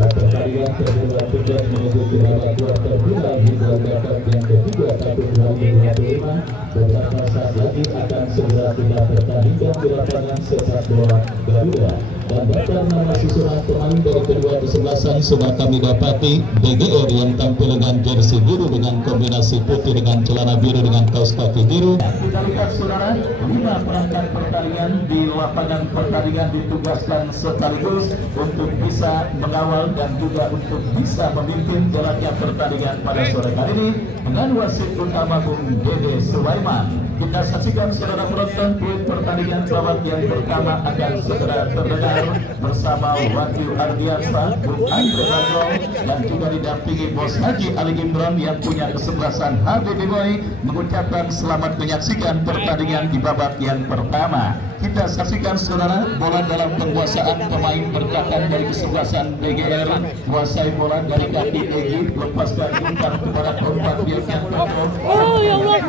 Pertandingan kedua tugas menuju ke babak kuarter final di babak yang ketiga tahun 2025. Beberapa saat lagi akan segera kita pertandingan di lapangan sepak bola Garuda. Dan daftar nama susunan pemain dari kedua kesebelasan sudah kami dapati. BGR yang tampil dengan jersey biru dengan kombinasi putih dengan celana biru dengan kaos kaki biru. Kita lihat saudara, 5 perangkat pertandingan di lapangan pertandingan ditugaskan sekaligus untuk bisa mengawal dan juga untuk bisa memimpin jalannya pertandingan pada sore hari ini dengan wasit utama Bung Dede Sulaiman. Kita saksikan saudara penonton, poin pertandingan babak yang pertama akan segera terdengar bersama Wakil Ardiansa, Bung Andre Bagong, dan juga didampingi Bos Haji Ali Imran yang punya kesebelasan Habibie Boy mengucapkan selamat menyaksikan pertandingan di babak yang pertama. Kita saksikan saudara, bola dalam penguasaan pemain berkatan dari kesebelasan BGR, kuasai bola dari kaki Egy, lepaskan umpan kepada korban biarkan kontrol. Oh ya Allah.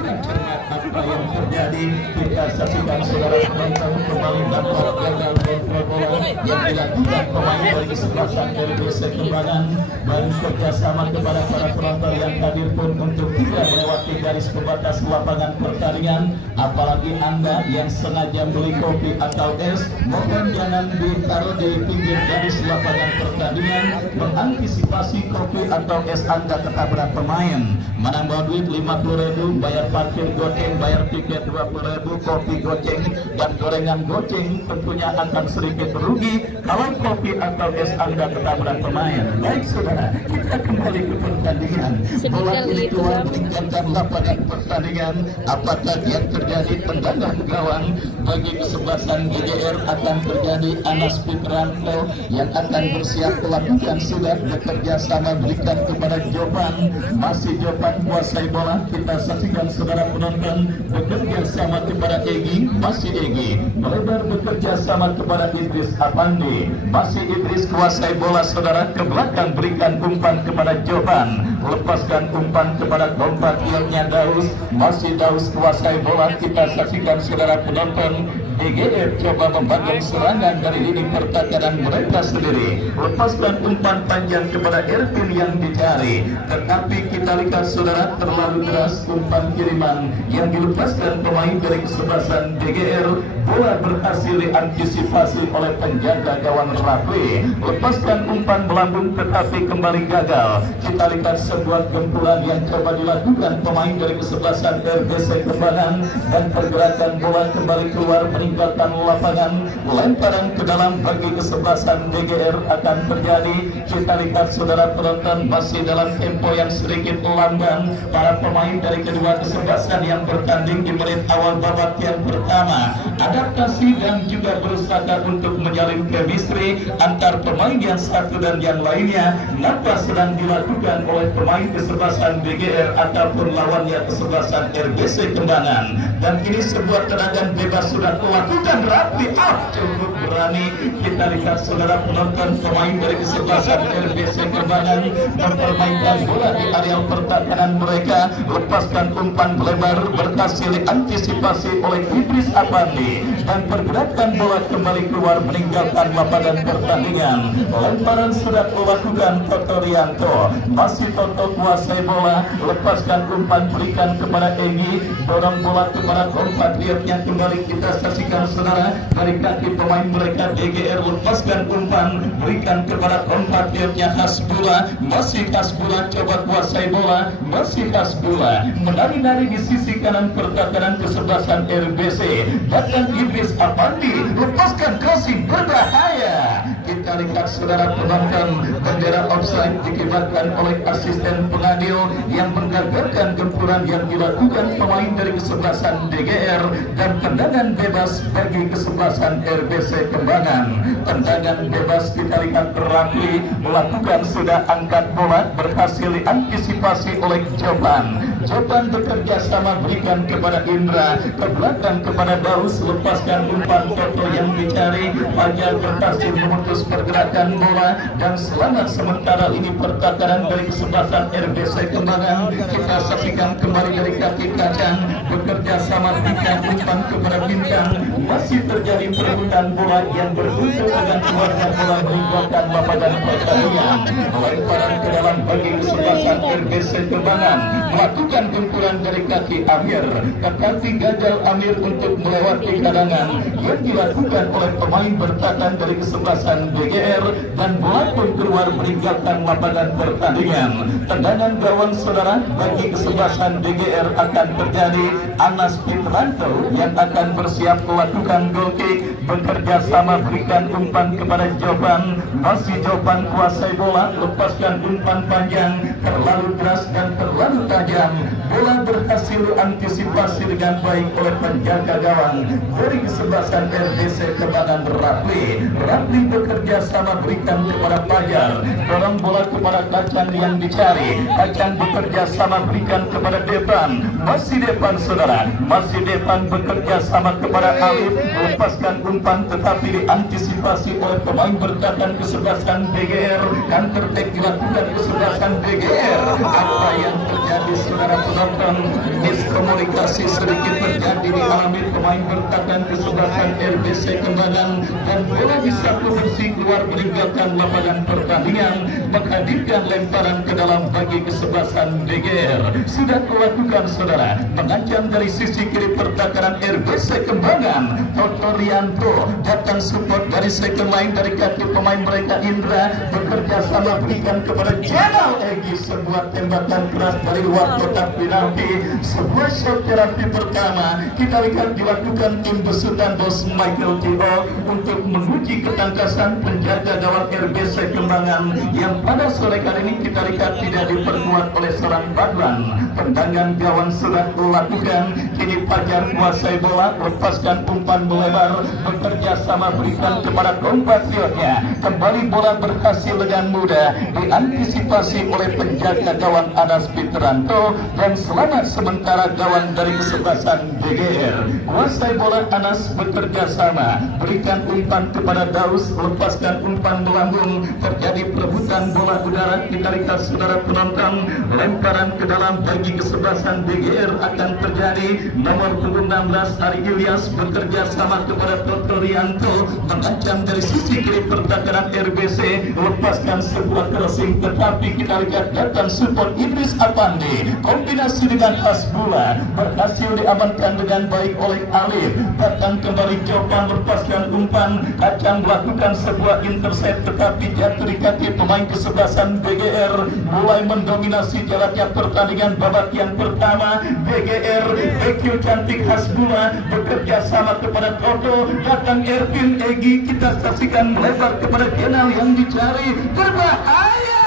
Apa yang terjadi, kita saksikan saudara penonton kembali dapat gagal kontrol bola yang dilakukan pemain dari kesebelasan RBC Kembangan dan kerjasama kepada para penonton yang hadir pun untuk tidak melewati garis pembatas lapangan pertandingan. Apalagi Anda yang sengaja beli kopi atau es, mohon jangan ditaruh di pinggir garis lapangan pertandingan, mengantisipasi kopi atau es Anda ketabrak pemain. Menambah duit 50.000, bayar parkir goceng, bayar tiket 20.000, kopi goceng dan gorengan goceng, tentunya akan sedikit rugi kalau kopi atau es Anda ketabrak pemain. Baik saudara, kita kembali ke pertandingan. Bola ini keluar meninggalkan lapangan pertandingan. Apakah yang terjadi tendangan gawang bagi kesebelasan BGR akan terjadi Anas Fitranto yang akan bersiap melakukan sudah bekerja sama berikan kepada Jopan. Masih Jopan kuasai bola. Kita saksikan saudara penonton, bekerja sama kepada Egy, masih Egy melebar bekerja sama kepada Idris Apandi. Masih Idris kuasai bola saudara, ke belakang berikan umpan kepada Jopan, lepaskan umpan kepada kompatriotnya Daus. Masih Daus kuasai bola. Kita saksikan saudara penonton, BGR coba membangun serangan dari lini pertahanan mereka sendiri, lepaskan umpan panjang kepada Ervin yang dicari, tetapi kita lihat saudara, terlalu deras umpan kiriman yang dilepaskan pemain dari kesebelasan BGR. Bola berhasil diantisipasi oleh penjaga gawang Rafli, lepaskan umpan melambung tetapi kembali gagal. Kita lihat sebuah gempuran yang coba dilakukan pemain dari kesebelasan RBC Kembangan dan pergerakan bola kembali keluar meninggalkan lapangan. Lemparan ke dalam bagi kesebelasan BGR akan terjadi. Kita lihat saudara penonton, masih dalam tempo yang sedikit lamban para pemain dari kedua kesebelasan yang bertanding di menit awal babak yang pertama. Adaptasi dan juga berusaha untuk menjalin chemistry antar pemain yang satu dan yang lainnya. Nampak sedang dilakukan oleh pemain kesebelasan BGR ataupun lawannya kesebelasan RBC Kembangan. Dan ini sebuah tendangan bebas sudah melakukan rapi. Cukup berani. Kita lihat saudara penonton, pemain dari kesebelasan RBC Kembangan mempermainkan bola di area pertahanan mereka, lepaskan umpan lebar berhasil diantisipasi oleh Idris Apandi dan pergerakan bola kembali keluar meninggalkan lapangan pertandingan. Lemparan sudah dilakukan Toto Rianto. Masih Toto kuasai bola, lepaskan umpan berikan kepada Egy, dorong bola kepada kompatriotnya. Kembali kita saksikan saudara, dari kaki pemain mereka BGR, lepaskan umpan berikan kepada kompatriotnya Hasbullah. Masih Hasbullah coba kuasai bola, masih Hasbullah menari-nari di sisi kanan pertahanan kesebelasan RBC. Bahkan Idris Apandi lepaskan crossing berbahaya. Kita lihat saudara penonton, bendera offside dikibarkan oleh asisten pengadil yang menggagalkan gempuran yang dilakukan pemain dari kesebelasan BGR dan tendangan bebas bagi kesebelasan RBC Kembangan. Tendangan bebas kita lihat Rafli melakukan sudah angkat bola, berhasil diantisipasi oleh Jopan. Jopan bekerja sama berikan kepada Indra, ke belakang kepada Daus, lepaskan umpan Toto yang dicari. Fajar berhasil memutus pergerakan bola dan selamat sementara ini pertakaran dari kesebelasan RBC Kembangan. Kita saksikan kembali dari kaki kacang, bekerja sama berikan umpan kepada Bintang. Masih terjadi perebutan bola yang berbuntut dengan keluarga bola menimbulkan lapangan pertandingan. Lemparan ke dalam bagi kesebelasan RBC Kembangan, melakukan benturan dari kaki Amir, tetapi gagal Amir untuk melewati cadangan yang dilakukan oleh pemain bertahan dari kesebelasan BGR, dan bola pun keluar meninggalkan lapangan pertandingan. Tendangan gawang saudara bagi kesebelasan BGR akan terjadi. Anas Pitranto yang akan bersiap melakukan goal kick, bekerja sama berikan umpan kepada Jopan. Masih Jopan kuasai bola, lepaskan umpan panjang, terlalu keras dan terlalu tajam. Bola berhasil antisipasi dengan baik oleh penjaga gawang dari kesebelasan RBC Kembangan Rapli bekerja sama berikan kepada Fajar, dorong bola kepada Kacang yang dicari. Kacang bekerja sama berikan kepada Depan. Masih Depan saudara, masih Depan bekerja sama kepada Alif, melepaskan umpan tetapi diantisipasi oleh pemain bertahan kesebelasan BGR. Counter attack dilakukan kesebelasan BGR. Apa yang terjadi saudara penonton? Miskomunikasi sedikit terjadi dialami pemain bertahan kesebelasan RBC Kembangan, dan bola bisa bersih keluar meninggalkan lapangan pertandingan, menghadirkan lemparan ke dalam bagi kesebelasan BGR. Sudah melakukan saudara, mengancam dari sisi kiri pertahanan RBC Kembangan. Toto Rianto datang support dari second line dari kaki pemain mereka Indra, bekerja sama berikan kepada Jenal Egi, sebuah tembakan keras dari luar kotak penalti. Sebuah shot terapi pertama kita lihat dilakukan tim besutan bos Michael Tio untuk menguji ketangkasan penjaga gawang RBC Kembangan yang pada sore kali ini kita lihat tidak diperkuat oleh seorang Badlan. Tendangan gawang sudah dilakukan, kini Fajar kuasai bola, lepaskan umpan melebar, bekerja sama berikan kepada kompatriotnya. Kembali bola berhasil dengan mudah diantisipasi oleh penjaga gawang Anas Pitranto, dan selamat sementara gawang dari kesebelasan BGR. Kuasai bola Anas bekerja sama berikan umpan kepada Daus, lepaskan umpan melambung, terjadi perebutan bola udara. Kita lihat saudara penonton, lemparan ke dalam bagi kesebelasan BGR akan terjadi. Nomor 16 Ari Ilyas bekerja sama kepada Toto Rianto, mengancam dari sisi kiri pertahanan RBC, lepaskan sebuah crossing tetapi kita lihat datang support Idris Apandi, kombinasi dengan Hasbullah berhasil diamankan dengan baik oleh Alif. Datang kembali Jopan, lepaskan umpan. Kacang melakukan sebuah intercept tetapi jatuh di kaki pemain kesebelasan BGR, mulai mendominasi jalannya pertandingan babak yang pertama. BGR BQ cantik Hasbullah bekerja sama kepada Toto, datang Ervin Egi, kita saksikan melebar kepada Jenal yang dicari, berbahaya.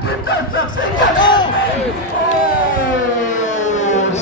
Kita saksikan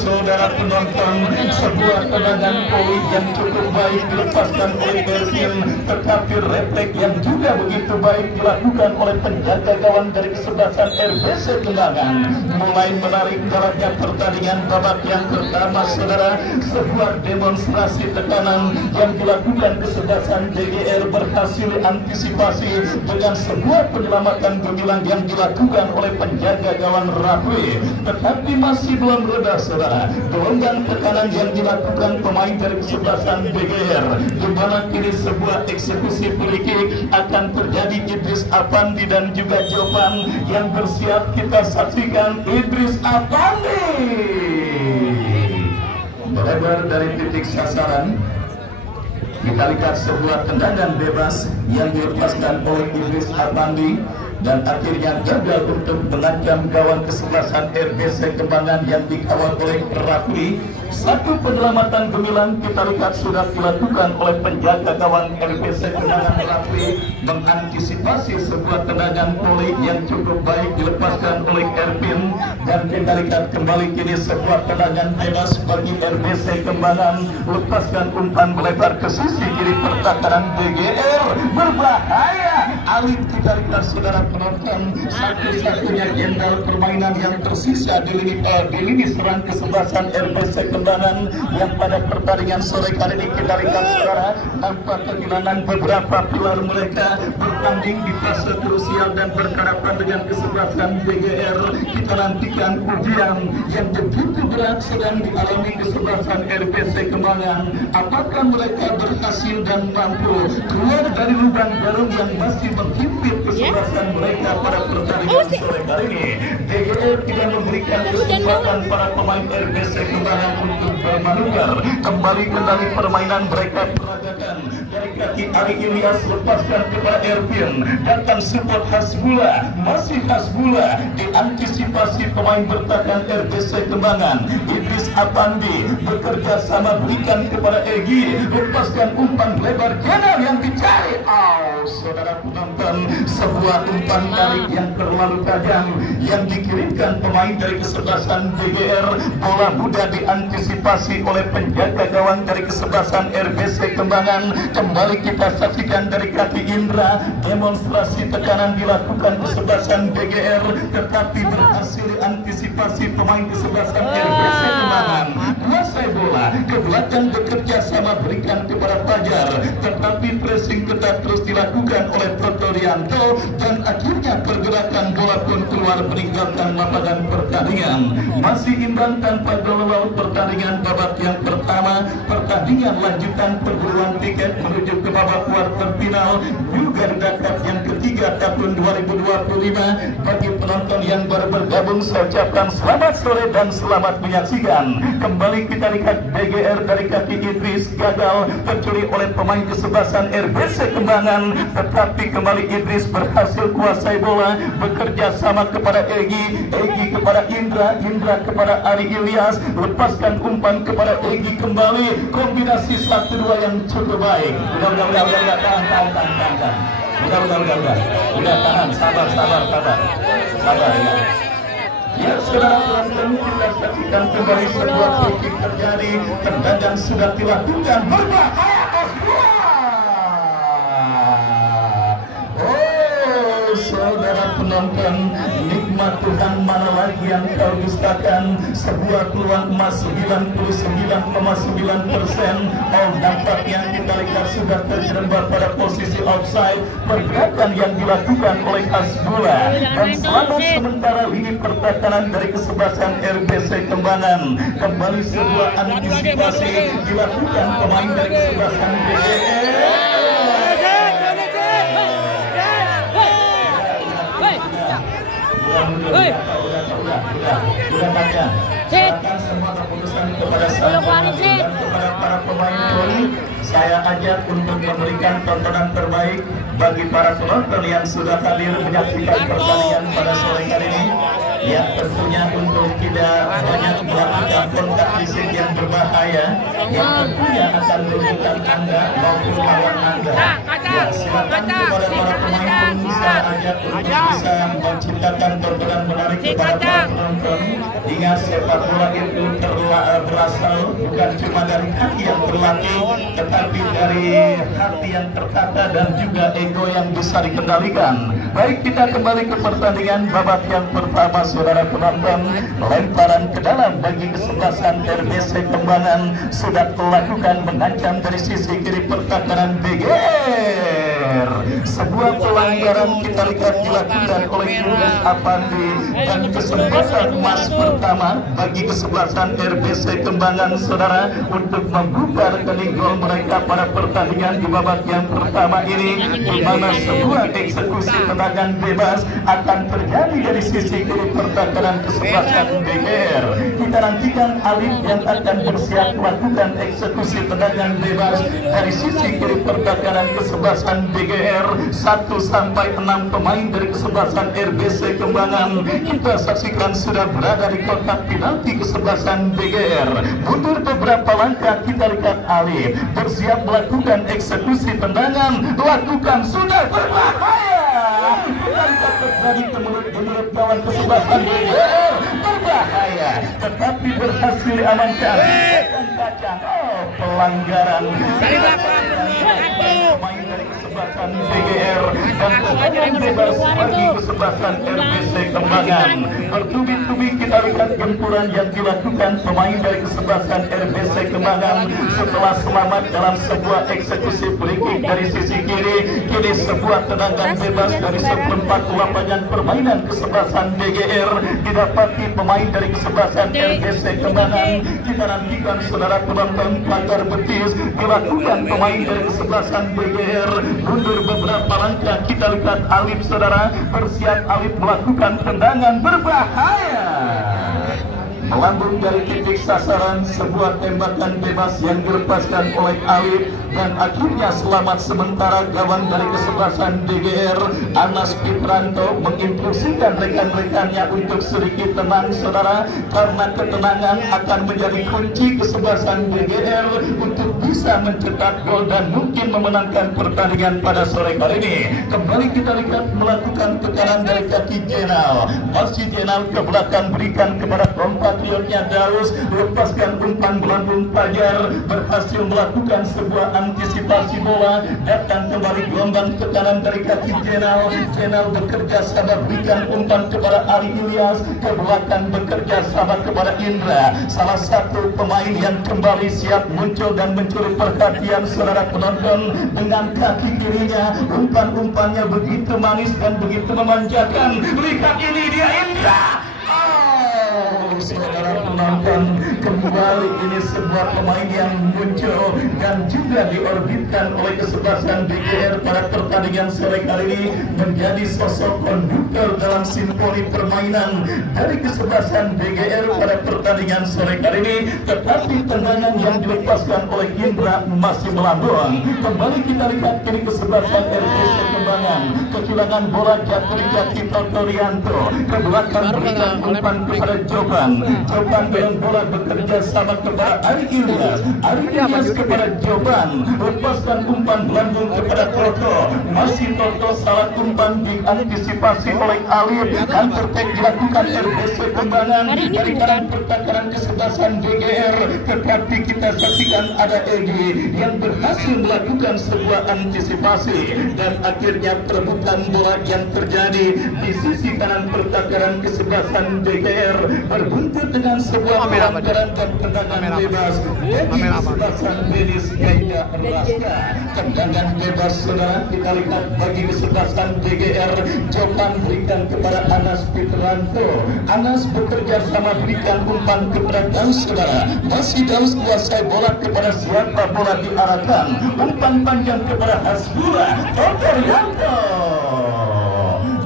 saudara penonton, sebuah tendangan poin yang cukup baik dilepaskan oleh Ervin, tetapi refleks yang juga begitu baik dilakukan oleh penjaga gawang dari kesebelasan RBC Kembangan, mulai menarik jalannya pertandingan babak yang pertama saudara. Sebuah demonstrasi tekanan yang dilakukan kesebelasan BGR berhasil antisipasi dengan sebuah penyelamatan gemilang yang dilakukan oleh penjaga gawang Rapli, tetapi masih belum reda saudara. Gelombang tekanan yang dilakukan pemain dari kesebelasan BGR, di mana kini sebuah eksekusi free kick akan terjadi. Idris Apandi dan juga Jovan yang bersiap, kita saksikan Idris Apandi melebar dari titik sasaran. Kita lihat sebuah tendangan bebas yang dilepaskan oleh Idris Apandi dan akhirnya gagal untuk mengancam gawang kesebelasan RBC Kembangan yang dikawal oleh Rapli. Satu penyelamatan gemilang kita lihat sudah dilakukan oleh penjaga gawang RBC Kembangan Rapli, mengantisipasi sebuah tendangan volley yang cukup baik dilepaskan oleh Ervin, dan kita lihat kembali kini sebuah tendangan bebas bagi RBC Kembangan, lepaskan umpan melebar ke sisi kiri pertahanan BGR, berbahaya. Alif kita lihat saudara penonton, satu-satunya jenderal permainan yang tersisa di lini serang kesebelasan RBC Kembangan yang pada pertandingan sore kali ini kita lihat saudara tanpa kehilangan beberapa pilar mereka bertanding di fase krusial dan berhadapan dengan kesebelasan BGR. Kita nantikan ujian yang begitu berat sedang dialami kesebelasan RBC Kembangan. Apakah mereka berhasil dan mampu keluar dari lubang jarum yang masih menghimpit kesebelasan mereka pada pertandingan sore kali ini? BGR tidak memberikan kesempatan para pemain RBC Kembangan untuk bermanuver. Kembali kendali permainan mereka peragakan dari kaki Ari Ilyas, lepaskan kepada Ervin, datang support Hasbullah, masih Hasbullah, diantisipasi pemain bertahan RBC Kembangan. Idris Apandi bekerja sama, berikan kepada Egi, lepaskan umpan lebar kanan yang dicari. Saudara penonton, sebuah umpan tarik yang terlalu tajam yang dikirimkan pemain dari kesebelasan BGR. Bola mudah diantisipasi oleh penjaga gawang dari kesebelasan RBC Kembangan. Kembali kita saksikan dari kaki Indra, demonstrasi tekanan dilakukan kesebelasan BGR, tetapi berhasil diantisipasi pemain kesebelasan RBC Kembangan. Kuasai bola ke belakang, bekerja sama, berikan kepada Fajar, tetapi pressing ketat terus dilakukan oleh Protorianto dan akhirnya pergerakan bola pun keluar meninggalkan lapangan pertandingan. Masih imbang tanpa gol laut pertandingan babak yang pertama. Pertandingan lanjutan perburuan tiket menuju ke babak kuarter final juga Dakar yang ketiga tahun 2025. Bagi penonton yang baru bergabung, saya ucapkan selamat sore dan selamat menyaksikan. Kembali kita lihat BGR dari kaki Idris gagal tercuri oleh pemain kesebelasan RBC Kembangan, tetapi kembali Idris berhasil kuasai bola, bekerja sama kepada Egi, Egi kepada Indra, Indra kepada Ari Ilyas, lepaskan umpan kepada Egi kembali, kombinasi 1-2 yang cukup baik. Udah tahan, sabar ya. Ya, saudara penonton, kita saksikan kembali sebuah trik terjadi, tendangan sudah dilakukan, berbahaya saudara penonton, nikmat Tuhan mana lagi yang kau dustakan. Sebuah peluang emas 99,9%. Nampaknya kita lihat sudah terjerembab pada posisi offside. Pergerakan yang dilakukan oleh Hasbullah dan selamat sementara lini pertahanan dari kesebelasan RBC Kembangan. Kembali sebuah antisipasi dilakukan pemain dari kesebelasan BGR. Semua keputusan kepada para pemain Poli. Saya ajak untuk memberikan tontonan terbaik bagi para penonton yang sudah hadir menyaksikan pertandingan pada sore kali ini. Ya, tentunya untuk tidak banyak melakukan kontak fisik yang berbahaya, yang tentunya akan merugikan Anda maupun lawan Anda. Ya, silakan kepada para pemain pun saya ajak untuk bisa menciptakan tontonan menarik kepada para penonton. Ingat, sepak bola itu berasal bukan cuma dari hati yang berlatih, tetapi dari hati yang tertata dan juga ego yang bisa dikendalikan. Baik, kita kembali ke pertandingan babak yang pertama, saudara penonton. Lemparan ke dalam bagi kesebelasan RBC Kembangan sudah dilakukan, mengancam dari sisi kiri pertahanan BGR. Sebuah pelanggaran kita lihat dilakukan oleh Idris Apandi dan kesempatan emas pertama bagi kesebelasan RBC Kembangan, saudara, untuk membuka rekening gol mereka pada pertandingan di babak yang pertama ini, di mana sebuah eksekusi tendangan bebas akan terjadi dari sisi kiri pertahanan kesebelasan BGR. Kita nantikan Alif yang akan bersiap melakukan eksekusi tendangan bebas dari sisi kiri pertahanan kesebelasan BGR. 1-6 pemain dari kesebelasan RBC Kembangan kita saksikan sudah berada di kotak penalti kesebelasan BGR. Mundur beberapa langkah, kita lihat Alif bersiap melakukan eksekusi tendangan, lakukan, sudah berbahaya. Kita lihat terjadi menurut kawan kesebelasan BGR, berbahaya, tetapi berhasil diamankan. Kacang, pelanggaran dari belakang pemain dari kesebelasan kesebelasan DGR dan tendangan bebas bagi kesebelasan RBC Kembangan. Bertubi-tubi kita lihat gempuran yang dilakukan pemain dari kesebelasan RBC Kembangan setelah selamat dalam sebuah eksekusi free kick dari sisi kiri. Kini sebuah tendangan bebas dari seperempat lapangan permainan kesebelasan DGR didapati pemain dari kesebelasan RBC Kembangan. Kita nantikan saudara penonton pagar betis dilakukan pemain dari kesebelasan DGR mundur beberapa langkah. Kita lihat Alif saudara, bersiap Alif melakukan tendangan berbahaya melambung dari titik sasaran, sebuah tembakan bebas yang dilepaskan oleh Alif dan akhirnya selamat sementara gawang dari kesebelasan DGR. Anas Fitranto menginstruksikan rekan-rekannya untuk sedikit tenang saudara, karena ketenangan akan menjadi kunci kesebelasan DGR untuk bisa mencetak gol dan mungkin memenangkan pertandingan pada sore kali ini. Kembali kita lihat melakukan tekanan dari kaki Jenal, masih Jenal ke belakang berikan kepada compatriotnya Daus, lepaskan umpan gelambung Fajar, berhasil melakukan sebuah antisipasi bola, datang kembali gelombang tekanan dari kaki Jenal. Jenal bekerja sama berikan umpan kepada Ali Ilyas, ke belakang bekerja sama kepada Indra, salah satu pemain yang kembali siap muncul dan mencuri perhatian saudara penonton dengan kaki kirinya. Umpan-umpannya begitu manis dan begitu memanjakan. Lihat ini dia Indra. Saudara penonton, kembali ini sebuah pemain yang muncul dan juga diorbitkan oleh kesebelasan DGR pada pertandingan sore kali ini, menjadi sosok konduktor dalam simfoni permainan dari kesebelasan DGR pada pertandingan sore kali ini. Tetapi tendangan yang dilepaskan oleh Indra masih melambung. Kembali kita lihat kini kesebelasan RBC Kembangan kehilangan bola jatuh di kaki Toto Rianto, ke belakang berikan umpan kepada Joban. Joban dengan bola bekerja sama kepada Ari Ilyas. Ari Ilyas kepada Joban, lepaskan umpan gelambung kepada Toto. Masih Toto, salah umpan diantisipasi oleh Alif. Counter attack dilakukan RBC Kembangan dari kanan pertahanan kesebelasan DGR. Tetapi kita saksikan ada Egi yang berhasil melakukan sebuah antisipasi dan akhirnya perebutan bola yang terjadi di sisi kanan pertahanan kesebelasan DGR berbuntut dengan sebuah pelanggaran dan tendangan bebas bagi kesebelasan Benis Gaya Raska. Tendangan bebas saudara kita lihat bagi kesebelasan DGR. Jopan berikan kepada Anas Fitranto. Anas bekerja sama berikan umpan kepada Daus saudara. Masih Daus kuasai bola kepada siapa bola diarahkan. Umpan panjang kepada Hasbullah. Toto Rianto.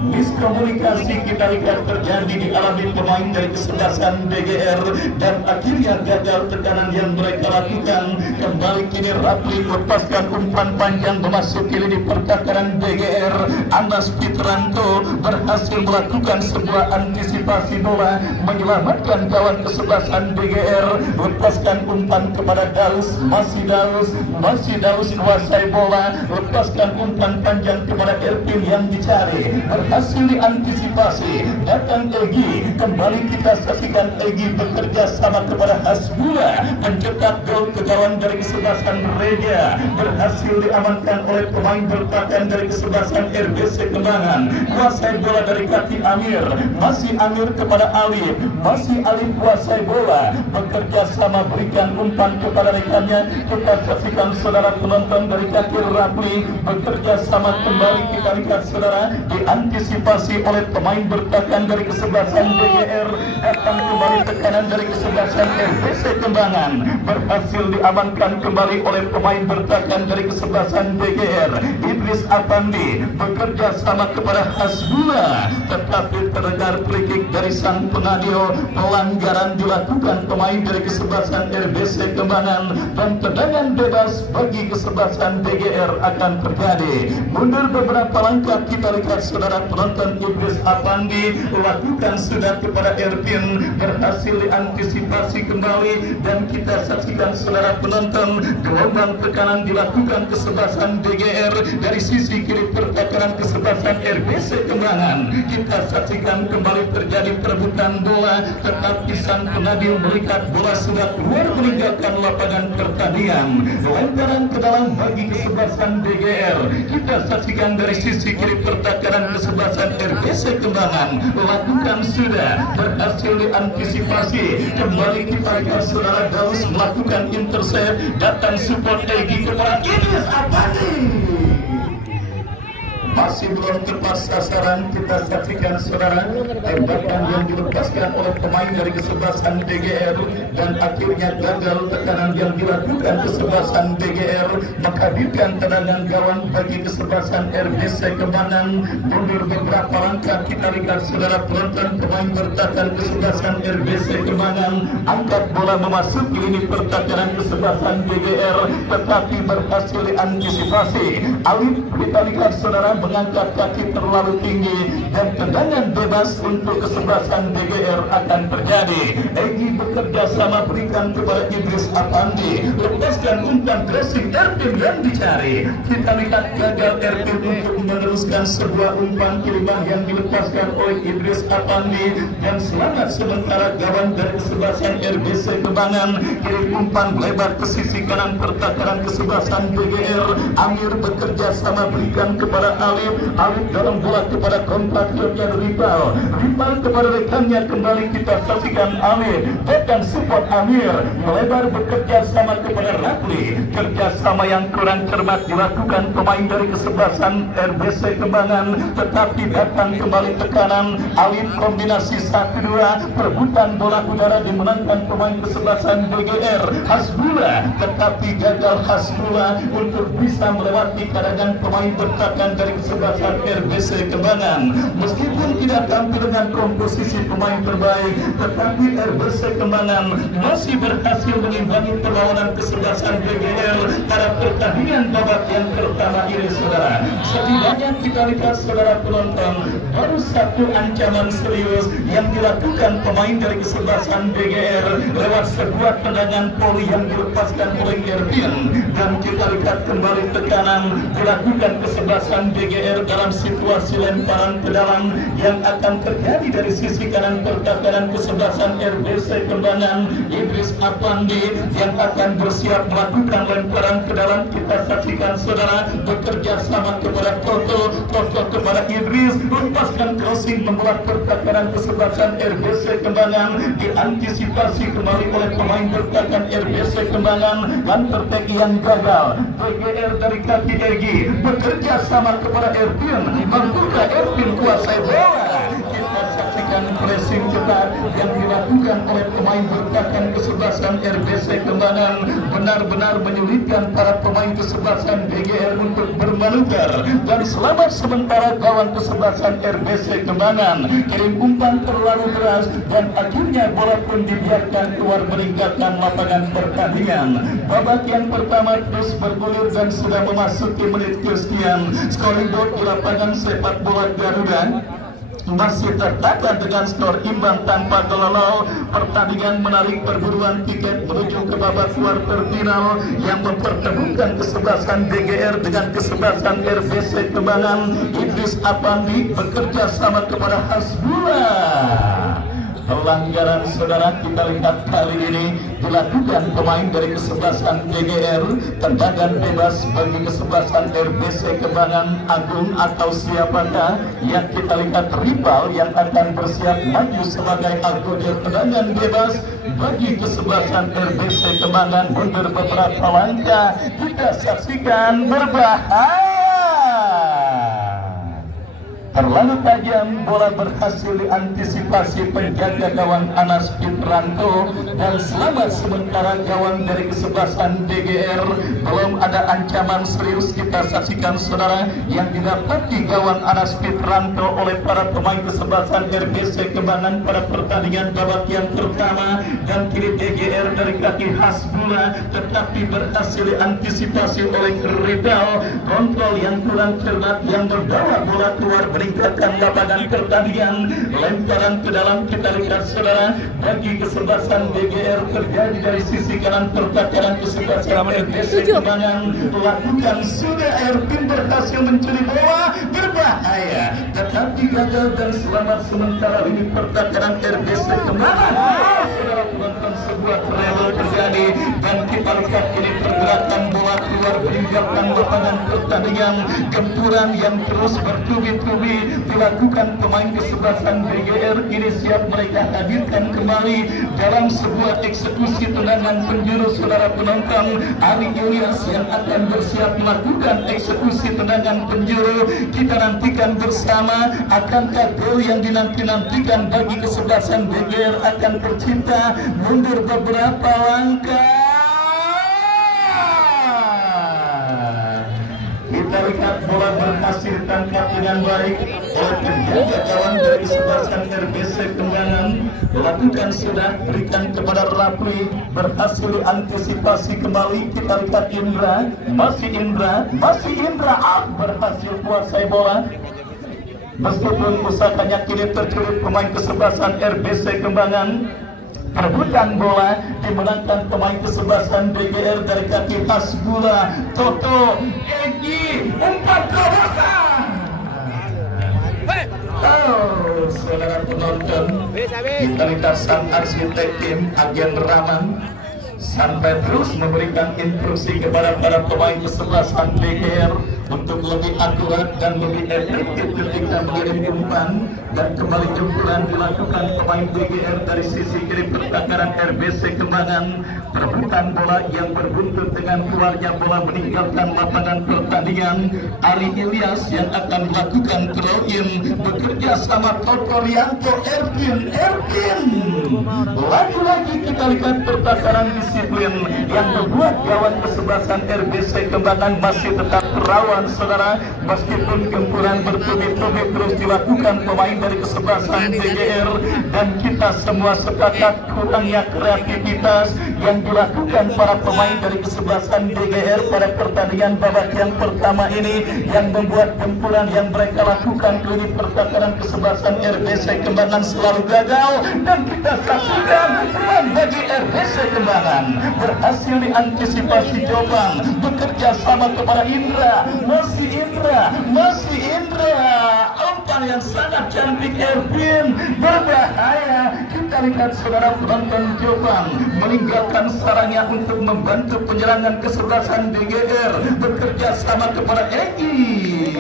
Miskomunikasi kita lihat terjadi dialami pemain dari kesebelasan DGR dan akhirnya gagal tekanan yang mereka lakukan. Kembali kini Rapli lepaskan umpan panjang memasuki lini pertahanan DGR. Anas Fitranto berhasil melakukan sebuah antisipasi bola, menyelamatkan kawan kesebelasan DGR. Lepaskan umpan kepada Daus, masih Daus kuasai bola, lepaskan umpan panjang kepada Erpin yang dicari, berhasil diantisipasi, datang Egi. Kembali kita saksikan Egi bekerja sama kepada Hasbullah, mencetak gol ke gawang dari kesebelasan Reja, berhasil diamankan oleh pemain bertahan dari kesebelasan RBC Kembangan. Kuasai bola dari kaki Amir, masih Amir kepada Alif, masih Alif kuasai bola, bekerja sama berikan umpan kepada rekannya. Kita saksikan saudara penonton dari kaki Rapli, bekerja sama kembali kita lihat saudara, diantisipasi oleh pemain bertahan dari kesebelasan DGR. Datang kembali tekanan dari kesebelasan RBC Kembangan, berhasil diamankan kembali oleh pemain bertahan dari kesebelasan DGR. Idris Afandi bekerja sama kepada Hasbullah, tetapi terdengar free kick dari sang pengadio. Pelanggaran dilakukan pemain dari kesebelasan RBC Kembangan dan tendangan bebas bagi kesebelasan DGR akan terjadi. Mundur beberapa langkah kita lihat saudara penonton penonton Idris Apandi lakukan sudah kepada Ervin, berhasil diantisipasi kembali dan kita saksikan saudara penonton gelombang tekanan dilakukan kesebelasan DGR dari sisi kiri pertahanan kesebelasan RBC Kembangan. Kita saksikan kembali terjadi perebutan bola, tetapi sang penadil melihat bola sudah keluar meninggalkan lapangan pertandingan. Lemparan ke dalam bagi kesebelasan DGR. Kita saksikan dari sisi kiri pertahanan kesebelasan RBC Kembangan lakukan sudah, berhasil diantisipasi. Kembali kita lihat saudara Daus melakukan intercept, datang support Egy kepada Idris Apandi. Masih belum tepat sasaran. Kita saksikan saudara tembakan yang dilepaskan oleh pemain dari kesebelasan DGR dan akhirnya gagal tekanan yang dilakukan kesebelasan DGR menghadirkan tendangan gawang bagi kesebelasan RBC Kembangan. Mundur beberapa langkah kita lihat saudara penonton pemain bertahan kesebelasan RBC Kembangan angkat bola memasuki lini pertahanan kesebelasan DGR tetapi berhasil diantisipasi. Alif kita lihat saudara mengangkat kaki terlalu tinggi dan tendangan bebas untuk kesebelasan DGR akan terjadi. Egy bekerja sama berikan kepada Idris Apandi, lepaskan umpan dressing Ervin yang dicari. Kita lihat gagal Ervin untuk meneruskan sebuah umpan kiriman yang dilepaskan oleh Idris Apandi dan selamat sementara gawang dari kesebelasan RBC Kembangan. Kirim umpan lebar ke sisi kanan pertahanan kesebelasan DGR. Amir bekerja sama berikan kepada Alif dalam bola kepada kompatriotnya Rival kepada rekannya. Kembali kita saksikan Amir dan support Amir melebar bekerja sama kepada Rapli. Kerjasama yang kurang cermat dilakukan pemain dari kesebelasan RBC Kembangan tetapi datang kembali tekanan. Alif kombinasi 1-2 perebutan bola udara dimenangkan pemain kesebelasan DGR Hasbullah tetapi gagal Hasbullah untuk bisa melewati cadangan pemain bertahan dari kesebelasan RBC Kembangan. Meskipun tidak tampil dengan komposisi pemain terbaik tetapi RBC Kembangan masih berhasil mengimbangi perlawanan kesebelasan DGR pada pertandingan babak yang pertama ini saudara. Setidaknya kita lihat saudara penonton baru satu ancaman serius yang dilakukan pemain dari kesebelasan DGR lewat sebuah tendangan poli yang dilepaskan oleh Ervin dan kita lihat kembali tekanan dilakukan kesebelasan DGR dalam situasi lemparan ke dalam yang akan terjadi dari sisi kanan pertahanan kesebelasan RBC Kembangan. Idris Apandi yang akan bersiap melakukan lemparan ke dalam. Kita saksikan saudara bekerja sama kepada Toto kepada Idris lepaskan crossing membuat pertahanan kesebelasan RBC Kembangan diantisipasi kembali oleh pemain bertahan RBC Kembangan. Lantertek yang gagal DGR dari kaki Egy bekerja sama kepada Ervin membuka Ervin kuasai bola. Kita saksikan pressing ketat yang dilakukan oleh pemain bertahan kesebelasan RBC Kembangan benar-benar menyulitkan para pemain kesebelasan DGR untuk bermanuver dan selamat sementara gawang kesebelasan RBC Kembangan. Kirim umpan terlalu keras dan akhirnya bola pun dibiarkan keluar meninggalkan lapangan pertandingan. Babak yang pertama terus bergulir dan sudah memasuki menit kesekian. Scoreboard di lapangan sepak bola Garuda masih tertata dengan skor imbang tanpa gol. Pertandingan menarik perburuan tiket menuju ke babak kuarter final yang mempertemukan kesebelasan DGR dengan kesebelasan RBC Kembangan. Idris Apandi bekerja sama kepada Hasbullah. Pelanggaran saudara kita lihat kali ini dilakukan pemain dari kesebelasan DGR. Tendangan bebas bagi kesebelasan RBC Kembangan. Agung atau siapakah yang kita lihat rival yang akan bersiap maju sebagai algojo. Tendangan bebas bagi kesebelasan RBC Kembangan. Mundur beberapa langkah kita saksikan berbahaya. Terlalu tajam, bola berhasil diantisipasi penjaga gawang Anas Fitranto dan selamat sementara gawang dari kesebelasan DGR. Belum ada ancaman serius kita saksikan saudara yang didapati gawang Anas Fitranto oleh para pemain kesebelasan RBC Kembangan pada pertandingan babak yang pertama dan kiri DGR dari kaki Hasbullah tetapi berhasil diantisipasi oleh Rival. Kontrol yang kurang cermat yang membawa bola keluar meninggalkan lapangan pertandingan. Lemparan ke dalam kita lihat saudara, bagi kesebelasan DGR terjadi dari sisi kanan pertahanan kesebelasan RBC Kembangan. Lakukan sudah Erpin berhasil mencuri bola berbahaya, tetapi gagal dan selamat sementara ini pertahanan RBC Kembangan. Saudara penonton, sebuah treble terjadi dan kita lihat ini pergerakan bola keluar meninggalkan lapangan pertandingan. Gempuran yang terus bertubi-tubi dilakukan pemain kesebelasan DGR ini siap mereka hadirkan kembali dalam sebuah eksekusi tendangan penjuru. Saudara penonton, Ali Ilyas yang akan bersiap melakukan eksekusi tendangan penjuru. Kita nantikan bersama, akankah gol yang dinanti-nantikan bagi kesebelasan DGR akan tercipta? Mundur beberapa langkah. Kita lihat bola berhasil tangkap dengan baik oleh penjaga kawan dari kesebelasan RBC Kembangan. Lakukan sudah, berikan kepada Rapli, berhasil diantisipasi kembali. Kita lihat Indra, masih Indra berhasil kuasai bola. Meskipun usahanya kini terculik pemain kesebelasan RBC Kembangan. Perebutan bola dimenangkan pemain kesebelasan DGR dari kaki Hasbula Toto Egi, umpan kawasan. Oh, saudara penonton, kita lihat sang arsitek tim agen Rahman sampai terus memberikan instruksi kepada para pemain kesebelasan DGR untuk lebih akurat dan lebih efektif ketika mengirim umpan, dan kembali jempuran dilakukan pemain DGR dari sisi kiri pertahanan RBC Kembangan. Perebutan bola yang berbuntut dengan keluarnya bola meninggalkan lapangan pertandingan. Ali Ilyas yang akan melakukan throw-in bekerja sama Toto Rianto. Erpin lagi-lagi kita lihat pertahanan disiplin yang membuat gawang kesebelasan RBC Kembangan masih tetap rawan. Saudara, meskipun gempuran bertubi-tubi terus dilakukan pemain dari kesebelasan DGR, dan kita semua sepakat kurangnya kreativitas yang dilakukan para pemain dari kesebelasan DGR pada pertandingan babak yang pertama ini, yang membuat gempuran yang mereka lakukan ke unit pertahanan kesebelasan RBC Kembangan selalu gagal, dan kita saksikan bagi RBC Kembangan berhasil diantisipasi Jombang, bekerja sama kepada Indra. Masih Indra, umpan yang sangat cantik Erpin, berbahaya. Kita lihat saudara penonton, Jombang meninggalkan sarangnya untuk membantu penyerangan kesebelasan DGR, bekerja sama kepada Egi.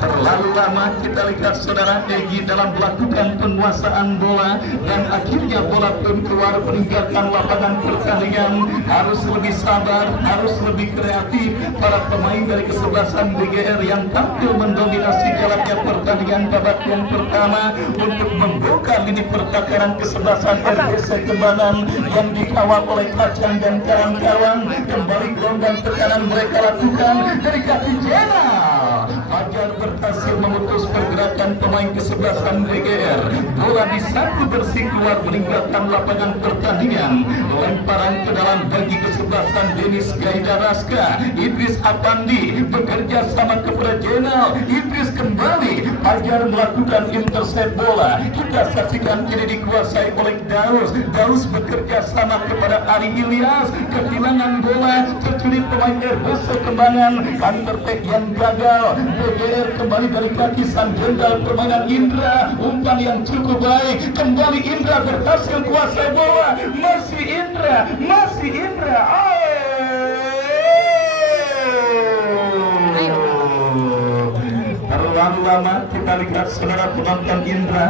Terlalu lama kita lihat saudara Egi dalam melakukan penguasaan bola, dan akhirnya bola pun keluar meninggalkan lapangan pertandingan. Harus lebih sabar, harus lebih kreatif para pemain dari kesebelasan DGR yang tampil mendominasi jalannya pertandingan babak yang pertama untuk membuka lini pertahanan kesebelasan RBC Kembangan yang dikawal oleh Kacang dan kawan-kawan. Kembali gelombang tekanan mereka lakukan dari kaki Jenal. Fajar berhasil memutus pergerakan pemain kesebelasan DGR. Bola disapu bersih keluar meninggalkan lapangan pertandingan. Lemparan ke dalam bagi kesebelasan Denis Gaidaraska. Idris Apandi bekerja sama kepada Jenal. Idris kembali, Fajar melakukan intercept bola. Kita saksikan ini dikuasai oleh Daus bekerja sama kepada Ali Ilyas. Kehilangan bola, tercuri pemain RBC Kembangan. Counter-attack yang gagal. DGR kembali dari kaki sang jenderal permainan Indra. Umpan yang cukup baik. Kembali Indra berhasil kuasai bola. Masih Indra. Terlalu lama kita lihat saudara penonton Indra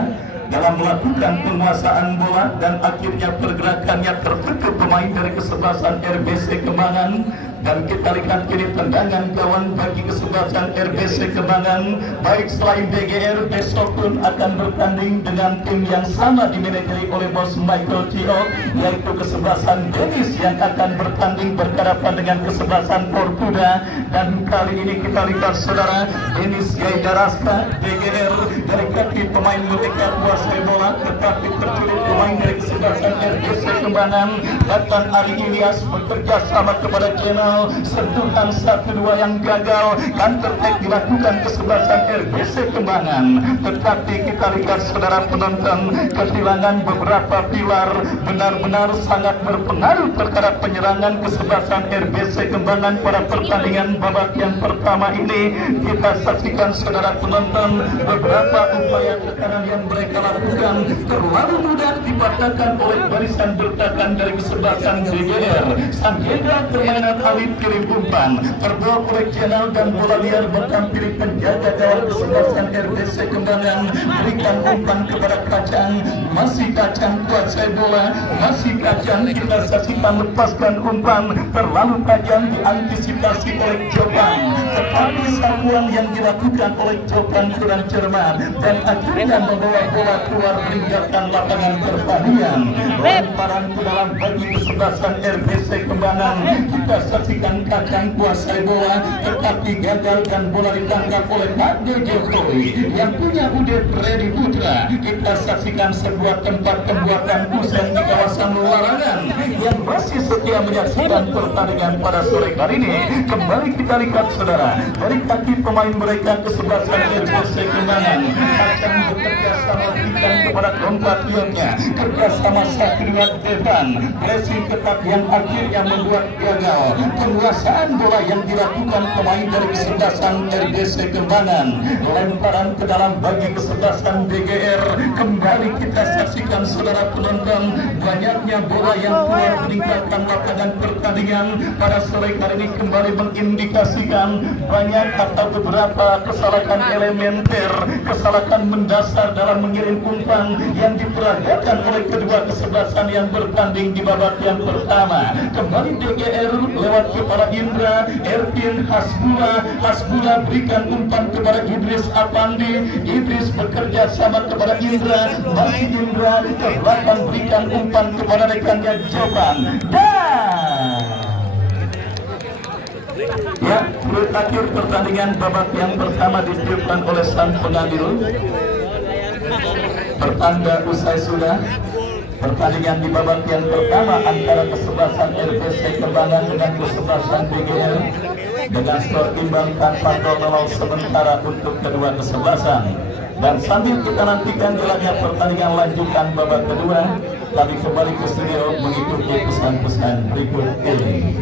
dalam melakukan penguasaan bola, dan akhirnya pergerakannya tertutup pemain dari kesebelasan RBC Kembangan. Dan kita lihat kini tendangan kawan bagi kesebelasan RBC Kembangan. Baik selain DGR, besok pun akan bertanding dengan tim yang sama dimanajeri oleh bos Michael Tio, yaitu kesebelasan Denis yang akan bertanding berhadapan dengan kesebelasan Portuda. Dan kali ini kita lihat saudara, Denis Gaidaraska DGR dari kaki pemain mereka kuasai bola, tetapi terculik pemain dari kesebelasan RBC Kembangan. Datang Ali Ilyas bekerja sama kepada Jenal. gagal, sentuhan 1-2 yang gagal, counter attack dilakukan kesebelasan RBC Kembangan. Tetapi kita lihat saudara penonton, kehilangan beberapa pilar benar-benar sangat berpengaruh terhadap penyerangan kesebelasan RBC Kembangan pada pertandingan babak yang pertama ini. Kita saksikan saudara penonton, beberapa upaya tekanan yang mereka lakukan terlalu mudah dipatahkan oleh barisan bertahan dari kesebelasan DGR. Sang jenderal permainan Alif kirim umpan, terbawa oleh channel dan bola liar bahkan pilih penjaga gawang kesebelasan RBC Kembangan, berikan umpan kepada Kacang, masih Kacang kuasai bola, masih Kacang, kita saksikan lepaskan umpan, terlalu tajam diantisipasi oleh Jokan, tetapi sapuan yang dilakukan oleh Jokan kurang cermat dan akhirnya membawa bola keluar meninggalkan lapangan pertandingan. Lemparan ke dalam bagi kesebelasan RBC Kembangan, kita saksikan Kacang kuasai bola tetapi gagal dan bola ditangkap oleh Pak Jokowi yang punya Udet Freddy Putra. Kita saksikan sebuah tempat pembuatan pusat di kawasan larangan yang masih setia menyaksikan pertandingan pada sore hari ini. Kembali kita lihat saudara, dari kaki pemain mereka kesebelasan RBC Kembangan, Kacang bekerja sama berikan kepada kompatriotnya, kerjasama 1-2 depan, pressing ketat yang akhirnya membuat gagal penguasaan bola yang dilakukan pemain dari kesebelasan RBC Kembangan. Lemparan ke dalam bagi kesebelasan DGR. Kembali kita saksikan saudara penonton, banyaknya bola yang keluar meninggalkan lapangan pertandingan pada sore hari ini kembali mengindikasikan banyak atau beberapa kesalahan elementer, kesalahan mendasar dalam mengirim umpan yang diperagakan oleh kedua kesebelasan yang bertanding di babak yang pertama. Kembali DGR lewat kepala Indra, Erpin Hasbula berikan umpan kepada Idris Apandi, Idris bekerja sama kepada Indra, masih Indra ke belakang berikan umpan kepada rekannya Jopan. Ya, berakhir pertandingan babak yang pertama ditiupkan oleh sang pengadil. Pertanda usai sudah. Pertandingan di babak yang pertama antara kesebelasan RBC Kembangan dengan kesebelasan DGR dengan skor imbang tanpa gol sementara untuk kedua kesebelasan. Dan sambil kita nantikan jalannya pertandingan lanjutan babak kedua, kami kembali ke studio mengikuti pesan-pesan berikut ini.